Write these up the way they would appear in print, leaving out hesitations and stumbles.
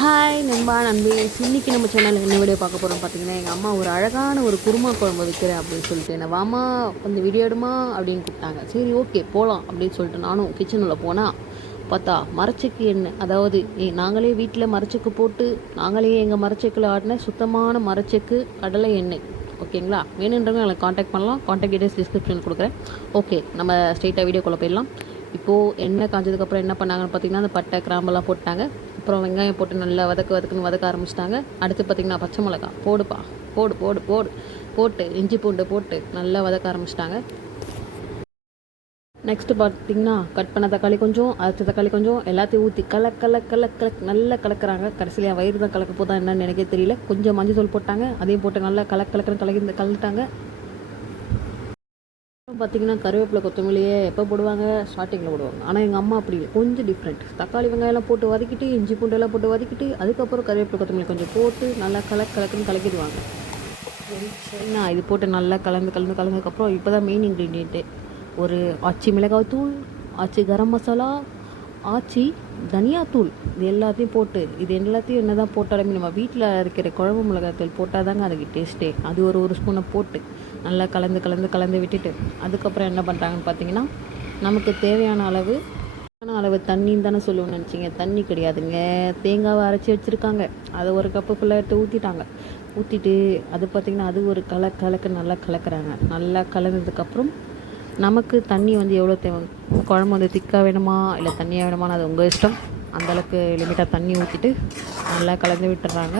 Hi நண்பா நண்பி, இன்றைக்கி நம்ம சேனலில் என்ன வீடியோ பார்க்க போகிறோம் பார்த்தீங்கன்னா, எங்கள் அம்மா ஒரு அழகான ஒரு குருமா குழம்பு வைக்கிறேன் அப்படின்னு சொல்லிட்டு என்ன வாமா கொஞ்சம் வீடியோ எடுமா அப்படின்னு கூப்பிட்டாங்க. சரி ஓகே போகலாம் அப்படின்னு சொல்லிட்டு நானும் கிச்சனில் போனால் பார்த்தா மரச்செக்கு எண்ணெய், அதாவது நாங்களே வீட்டில் மரச்செக்கு போட்டு நாங்களே எங்கள் மரச்செக்கில் ஆடின சுத்தமான மரச்செக்கு கடலை எண்ணெய். ஓகேங்களா, வேணுன்றவங்க எனக்கு காண்டாக்ட் பண்ணலாம். காண்டாக்ட் டீடைல்ஸ் டிஸ்கிரிப்ஷன் கொடுக்குறேன். ஓகே, நம்ம ஸ்ட்ரெயிட்டாக வீடியோக்குள்ளே போயிடலாம். இப்போது எண்ணெய் காஞ்சதுக்கப்புறம் என்ன பண்ணாங்கன்னு பார்த்தீங்கன்னா, அந்த பட்டை கிராம்பெல்லாம் போட்டாங்க. அப்புறம் வெங்காயம் போட்டு நல்லா வதக்க ஆரம்பிச்சிட்டாங்க. அடுத்து பார்த்திங்கன்னா பச்சை மிளகா போடுப்பா போடு போடு போடு போட்டு இஞ்சி பூண்டு போட்டு நல்லா வதக்க ஆரம்பிச்சிட்டாங்க. நெக்ஸ்ட்டு பார்த்திங்கன்னா கட் பண்ண தக்காளி கொஞ்சம், அரைச்ச தக்காளி கொஞ்சம் எல்லாத்தையும் ஊற்றி நல்லா கலக்கிறாங்க. கடைசியில் வயிறு தான் கலக்க போதா என்னன்னு எனக்கே தெரியல. கொஞ்சம் மஞ்சள் தூள் போட்டாங்க, அதையும் போட்டு நல்லா கலந்துட்டாங்க. பார்த்திங்கன்னா கருவேப்பிலை கொத்தமல்லியே எப்போ போடுவாங்க, ஸ்டார்டிங்கில் போடுவாங்க. ஆனால் எங்கள் அம்மா அப்படி கொஞ்சம் டிஃப்ரெண்ட். தக்காளி வெங்காயம்லாம் போட்டு வதக்கிட்டு, இஞ்சி பூண்டெல்லாம் போட்டு வதக்கிட்டு, அதுக்கப்புறம் கருவேப்பிலை கொத்தமல்லி கொஞ்சம் போட்டு நல்லா கலக்குன்னு கலக்கிடுவாங்க. சரிண்ணா, இது போட்டு நல்லா கலந்ததுக்கப்புறம் இப்போ தான் மெயின் இன்க்ரீடியண்ட்டு ஒரு ஆச்சி மிளகாய்த்தூள், ஆச்சி கரம் மசாலா, ஆச்சி தனியாத்தூள். இது எல்லாத்தையும் போட்டு இது எல்லாத்தையும் என்ன தான் போட்டாலுமே நம்ம வீட்டில் இருக்கிற குழம்பு மிளகாய்த்தூள் போட்டால் தாங்க அதுக்கு டேஸ்ட்டே. அது ஒரு ஸ்பூனை போட்டு நல்லா கலந்து விட்டுட்டு அதுக்கப்புறம் என்ன பண்ணுறாங்கன்னு பார்த்தீங்கன்னா, நமக்கு தேவையான அளவு தண்ணின்னு தானே சொல்லுவோம்னு நினச்சிங்க. தண்ணி கிடையாதுங்க, தேங்காவை அரைச்சி வச்சுருக்காங்க. அதை ஒரு கப்பு ஃபுல்லாக எடுத்து ஊற்றிட்டு அது பார்த்திங்கன்னா அது ஒரு கலக்கு நல்லா கலக்கிறாங்க. நல்லா கலந்ததுக்கப்புறம் நமக்கு தண்ணி எவ்வளோ தேவை, குழம்பு திக்காக வேணுமா இல்லை தண்ணியாக வேணுமான்னு அது உங்கள் இஷ்டம். அந்தளவுக்கு லிமிட்டாக தண்ணி ஊற்றிட்டு நல்லா கலந்து விட்டுறாங்க.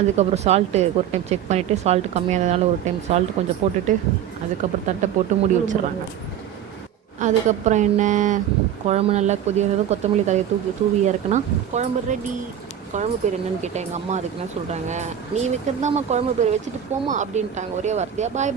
அதுக்கப்புறம் சால்ட்டு ஒரு டைம் செக் பண்ணிவிட்டு, சால்ட்டு கம்மியாக இருந்ததுனால ஒரு டைம் சால்ட்டு கொஞ்சம் போட்டுட்டு அதுக்கப்புறம் தட்டை போட்டு மூடி வச்சிடுறாங்க. அதுக்கப்புறம் என்ன, குழம்பு நல்லா கொதி வந்ததும் கொத்தமல்லி தலையை தூவி இறக்குனா குழம்பு ரெடி. குழம்பு பேர் என்னன்னு கேட்டேன். எங்கள் அம்மா அதுக்கு என்ன சொல்கிறாங்க, நீ வைக்கிறதாம்மா குழம்பு பேர், வச்சுட்டு போமா அப்படின்ட்டாங்க ஒரே வார்த்தையாக. பாய்.